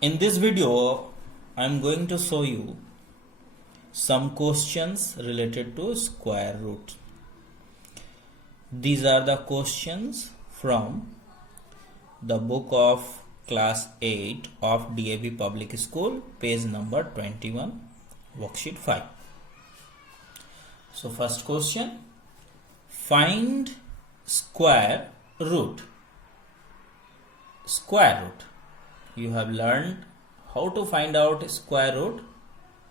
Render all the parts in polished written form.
In this video, I am going to show you some questions related to square root. These are the questions from the book of class 8 of DAV Public School, page number 21, worksheet 5. So first question, find square root. Square root. You have learned how to find out square root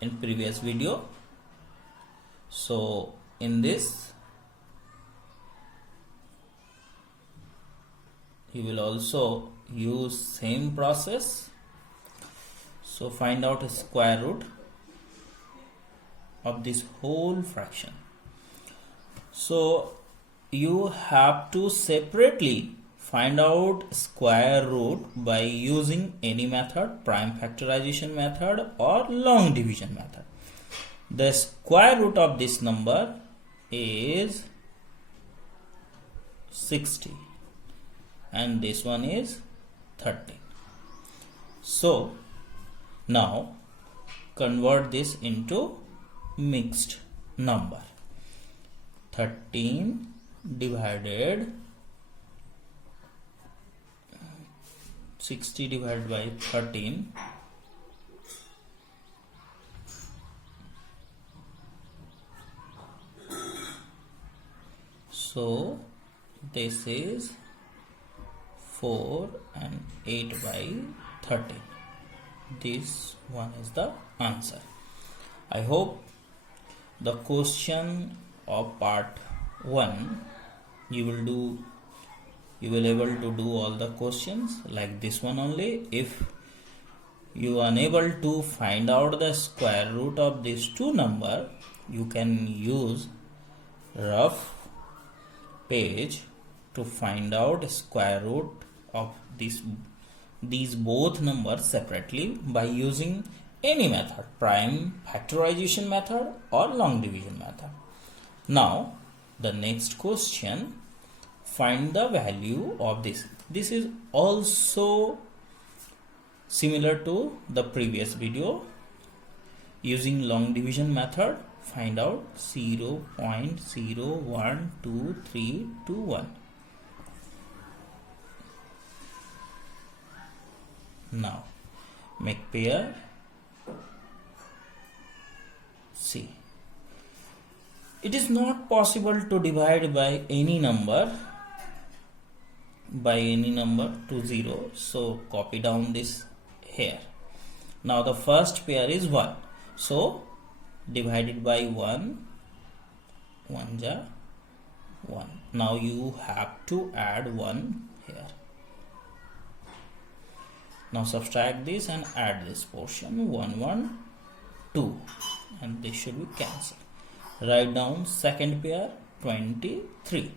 in previous video. So in this you will also use same process. So find out square root of this whole fraction. So you have to separately find out square root by using any method, prime factorization method or long division method. The square root of this number is 60 and this one is 13. So now convert this into mixed number. 13 divided 60 divided by 13 so this is 4 and 8 by 13. This one is the answer. I hope the question of part 1 you will able to do all the questions like this one only. If you are unable to find out the square root of these two number, you can use rough page to find out square root of these both numbers separately by using any method, prime factorization method or long division method. Now the next question, find the value of this. This is also similar to the previous video. Using long division method, find out 0.012321. Now make pair. See, it is not possible to divide by any number to 0, so copy down this here. Now the first pair is 1, so divided by 1, 1 ja 1. Now you have to add 1 here. Now subtract this and add this portion, 1 1 2, and this should be cancelled. Write down second pair 23.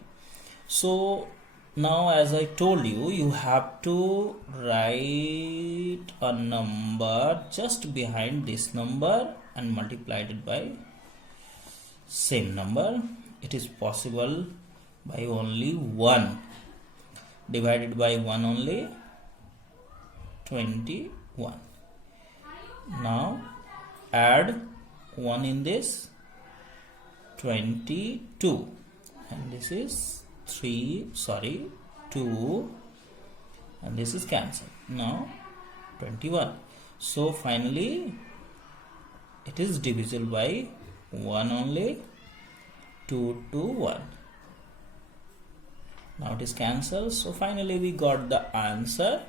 So now as I told you, you have to write a number just behind this number and multiply it by same number. It is possible by only 1. Divided by 1 only, 21. Now add 1 in this, 22, and this is 2, and this is cancelled. Now 21. So finally it is divisible by 1 only, 2 to 1. Now it is cancelled. So finally we got the answer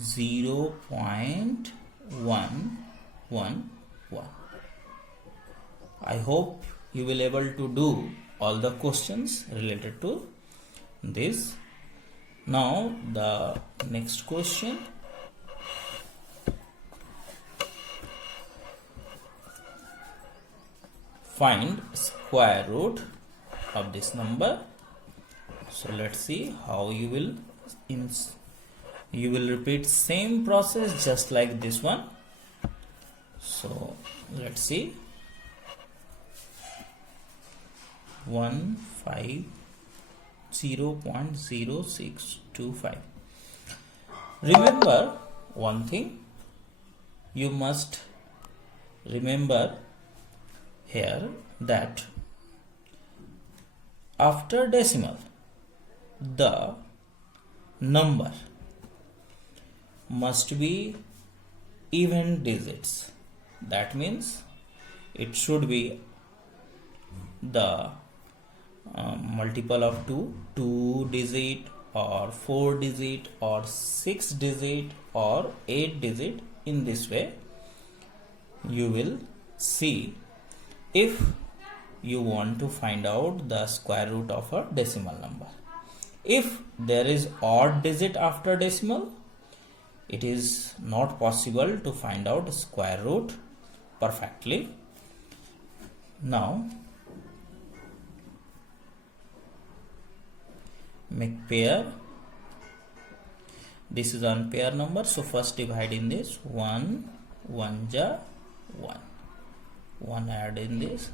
0.111. I hope you will able to do all the questions related to this. Now the next question, find square root of this number. So let's see how you will repeat same process just like this one. So let's see. 0.0625. Remember one thing, you must remember here that after decimal the number must be even digits. That means it should be the multiple of 2 digit or 4 digit or 6 digit or 8 digit. In this way you will see if you want to find out the square root of a decimal number. If there is odd digit after decimal, it is not possible to find out square root perfectly. Now make pair. This is unpair number, so first divide in this. 1 1 ja 1, 1 add in this,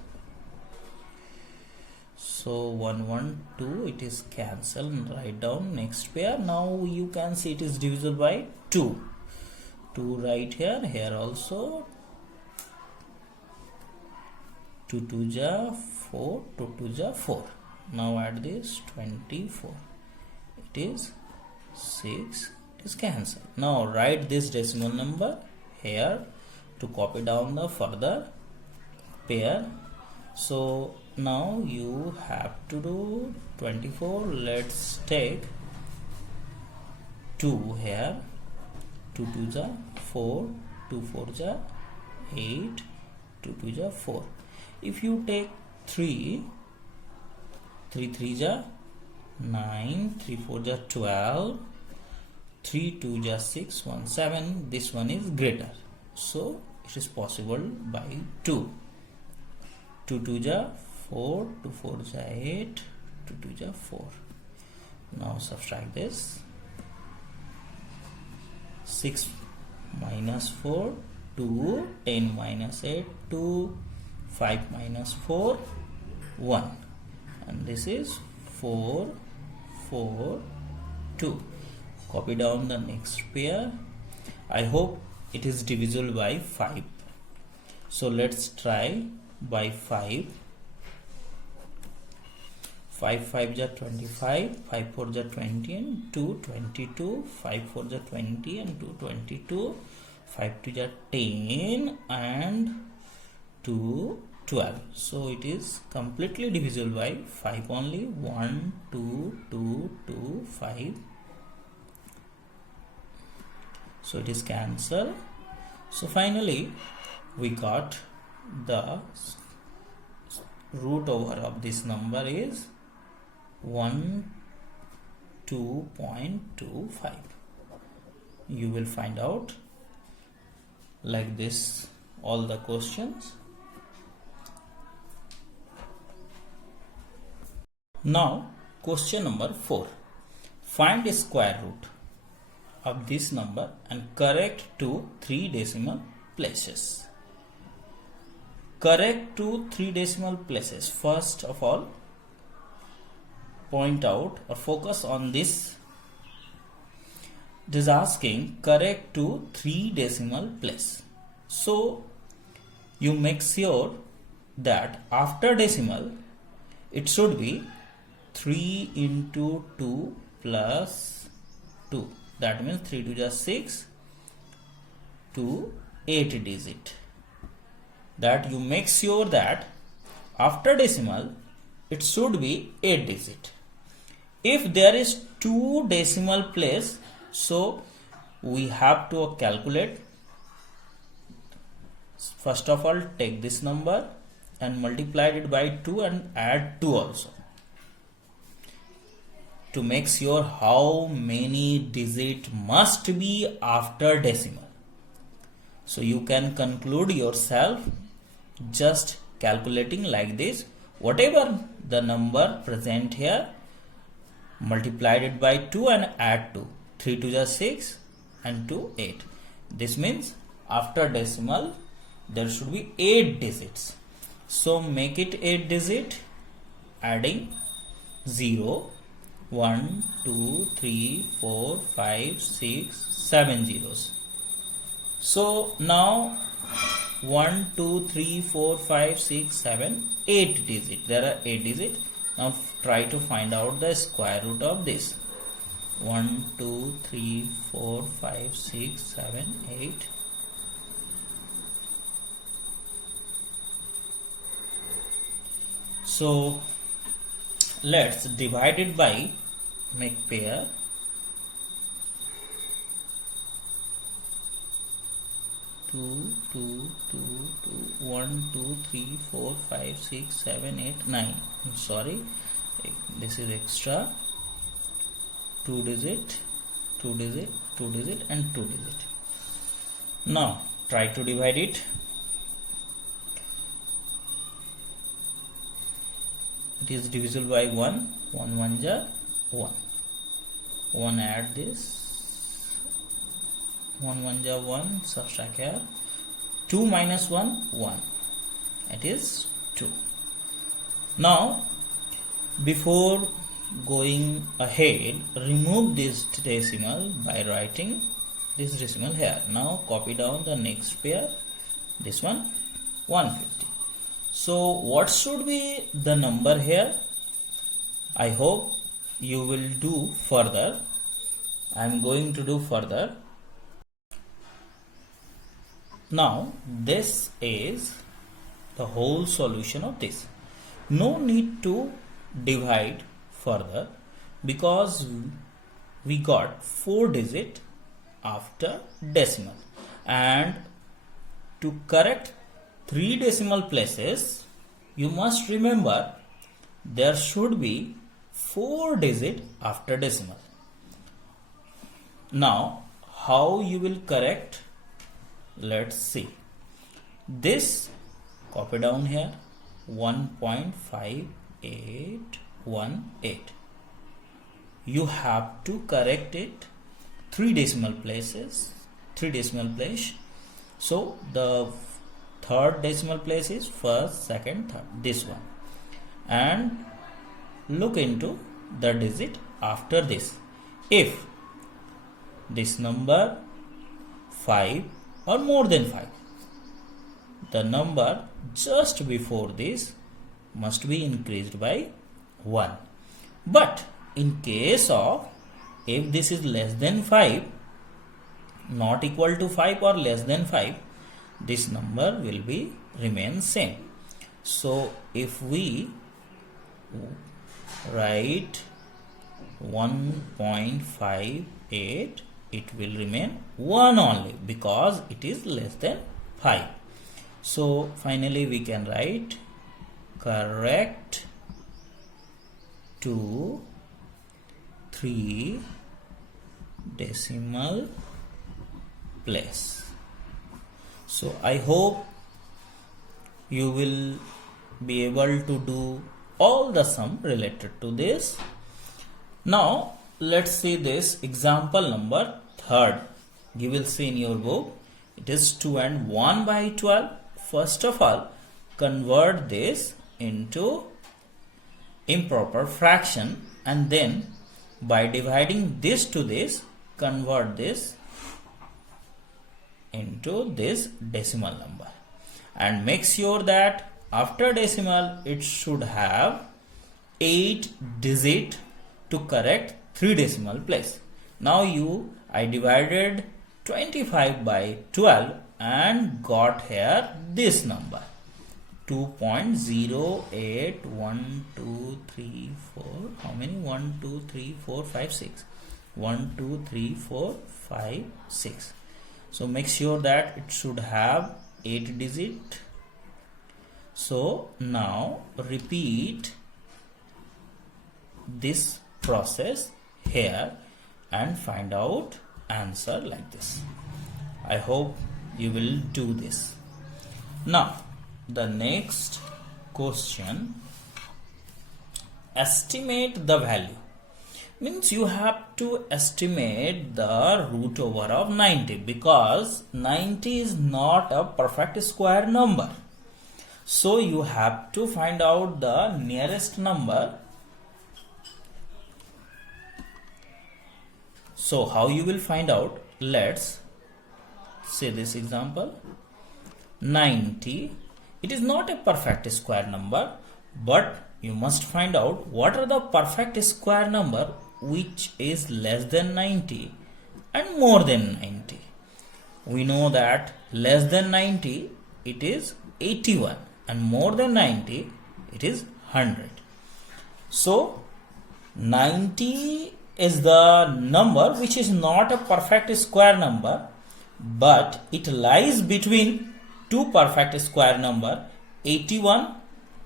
so 1 1 2, it is cancel and write down next pair. Now you can see it is divisible by 2. 2 right here, here also 2 2 ja 4, 2 2 ja 4. Now add this 24, it is 6, it is cancel. Now write this decimal number here to copy down the further pair. So now you have to do 24. Let's take 2 here, 2 2 ja 4, 2 4 ja 8, 2 2 ja 4. If you take 3, 3 3 ja 9, 3 4 ja 12, 3 2 ja 6, 1 7, this one is greater, so it is possible by 2. 2 2 ja 4, 2 4 ja 8, 2 2 ja 4. Now subtract this. 6 minus 4, 2, 10 minus 8, 2, 5 minus 4, 1, and this is 4 4 2. Copy down the next pair. I hope it is divisible by 5. So let's try by 5. 5 5 ja 25, 5 4 ja 20 and 2 22, 5 4 ja 20 and 2 22, 5 2 ja 10 and 2 12. So it is completely divisible by 5 only. 1 2 2 2 5. So it is cancel. So finally we got the root over of this number is 12.25. You will find out like this all the questions. Now question number 4. Find a square root of this number and correct to 3 decimal places. Correct to 3 decimal places. First of all, point out or focus on this. It is asking correct to 3 decimal place. So you make sure that after decimal it should be 3 into 2 plus 2. That means 3 2 ja 6 to 8 digit. That you make sure that after decimal it should be 8 digit. If there is 2 decimal place, so we have to calculate. First of all, take this number and multiply it by 2 and add 2 also, to make sure how many digit must be after decimal. So you can conclude yourself just calculating like this. Whatever the number present here, multiplied it by 2 and add 2. 3 2 ja 6 and 2 8. This means after decimal there should be 8 digits. So make it 8 digit, adding 0, 1 2 3 4 5 6 7 zeros. So now 1, 2, 3, 4, 5, 6, 7, 8 digit. There are 8 digits. Now try to find out the square root of this. 1, 2, 3, 4, 5, 6, 7, 8. So let's divide it by, make pair. 2, 2, 2, 2, 1, 2, 3, 4, 5, 6, 7, 8, 9. I'm sorry, this is extra. 2 digit, 2 digit, 2 digit and 2 digit. Now try to divide it. It is divisible by 1. 1 1 ja 1. 1 add this. 1 1 ja 1, subtract here. 2 minus 1, 1. It is 2. Now before going ahead, remove this decimal by writing this decimal here. Now copy down the next pair, this one, 150. So what should be the number here? I hope you will do further. I am going to do further. Now this is the whole solution of this. No need to divide further because we got 4 digit after decimal, and to correct 3 decimal places you must remember there should be 4 digit after decimal. Now how you will correct? Let's see. This copy down here, 1.5818. You have to correct it 3 decimal places, 3 decimal place. So the third decimal place is first, second, third, this one, and look into the digit after this. If this number 5 or more than 5, the number just before this must be increased by 1. But in case of if this is less than 5, not equal to 5 or less than 5, this number will be remain same. So if we write 1.58, it will remain 1 only because it is less than 5. So finally we can write correct to 3 decimal place. So I hope you will be able to do all the sum related to this. Now let's see this example number 3rd. You will see in your book it is 2 and 1 by 12. First of all, convert this into improper fraction, and then by dividing this to this, convert this into this decimal number, and make sure that after decimal it should have 8 digit to correct 3 decimal place. Now I divided 25 by 12 and got here this number 2.08123 how many? 1 2 3 4 5 6 1 2 3 4 5 6. So make sure that it should have 8 digit. So now repeat this process here and find out answer like this. I hope you will do this. Now the next question, estimate the value, means you have to estimate the root over of 90 because 90 is not a perfect square number. So you have to find out the nearest number. So how you will find out? Let's say this example. 90, it is not a perfect square number, but you must find out what are the perfect square number which is less than 90 and more than 90. We know that less than 90 it is 81 and more than 90 it is 100. So 90 is the number which is not a perfect square number, but it lies between two perfect square number, 81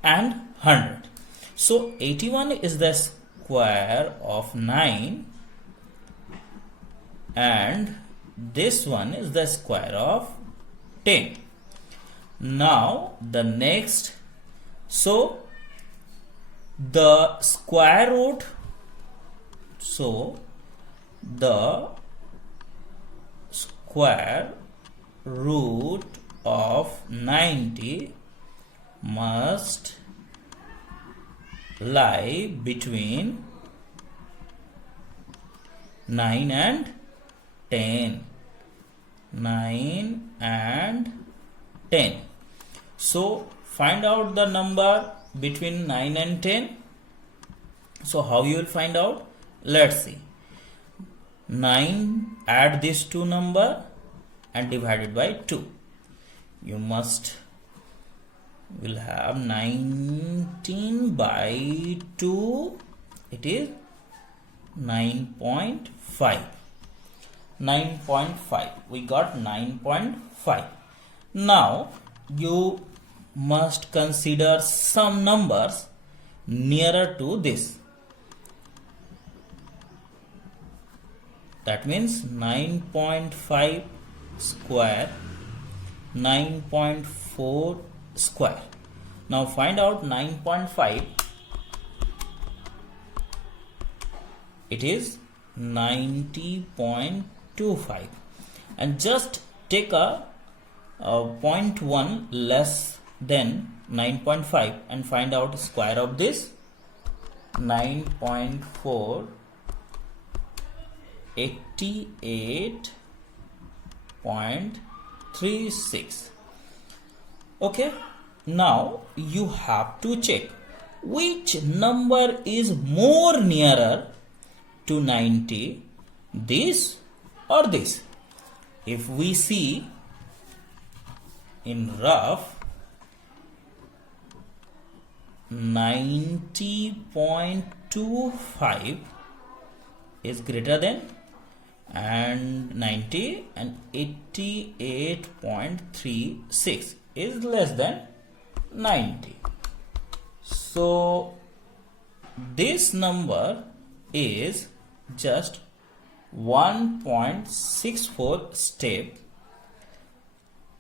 and 100. So 81 is the square of 9 and this one is the square of 10. Now the next, so the square root, so the square root of 90 must lie between 9 and 10. 9 and 10. So find out the number between 9 and 10. So how you will find out? Let's see. 9, add these two number and divide it by 2. You will have 19 by 2. It is 9.5. 9.5. We got 9.5. Now you must consider some numbers nearer to this. That means 9.5 square, 9.4 square. Now find out 9.5. It is 90.25, and just take a 0.1 less than 9.5 and find out square of this. 9.4, 88.36. Okay, now you have to check which number is more nearer to 90, this or this. If we see in rough, 90.25 is greater than and 90, and 88.36 is less than 90. So this number is just 1.64 step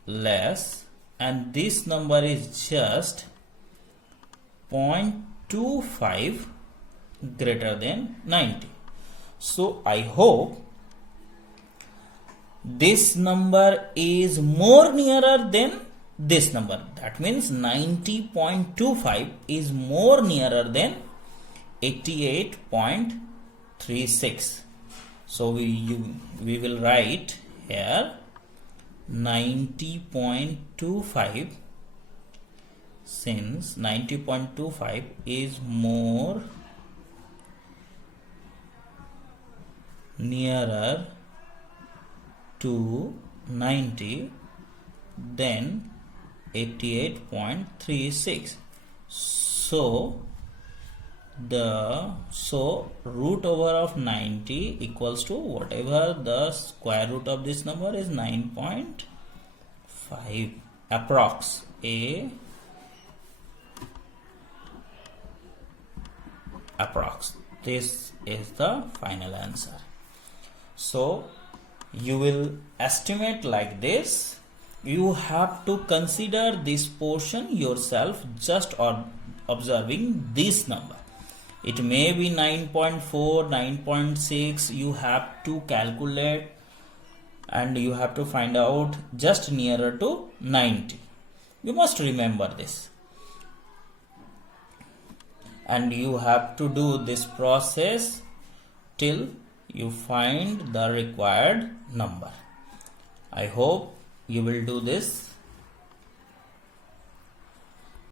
less, and this number is just 0.25 greater than 90. So I hope this number is more nearer than this number. That means 90.25 is more nearer than 88.36. So we will write here 90.25, since 90.25 is more nearer to 90 than 88.36. So root over of 90 equals to whatever the square root of this number is, 9.5 approx. Approx. This is the final answer. So you will estimate like this. You have to consider this portion yourself, just observing this number. It may be 9.4, 9.6. You have to calculate and you have to find out just nearer to 90. You must remember this. And you have to do this process till you find the required number. I hope you will do this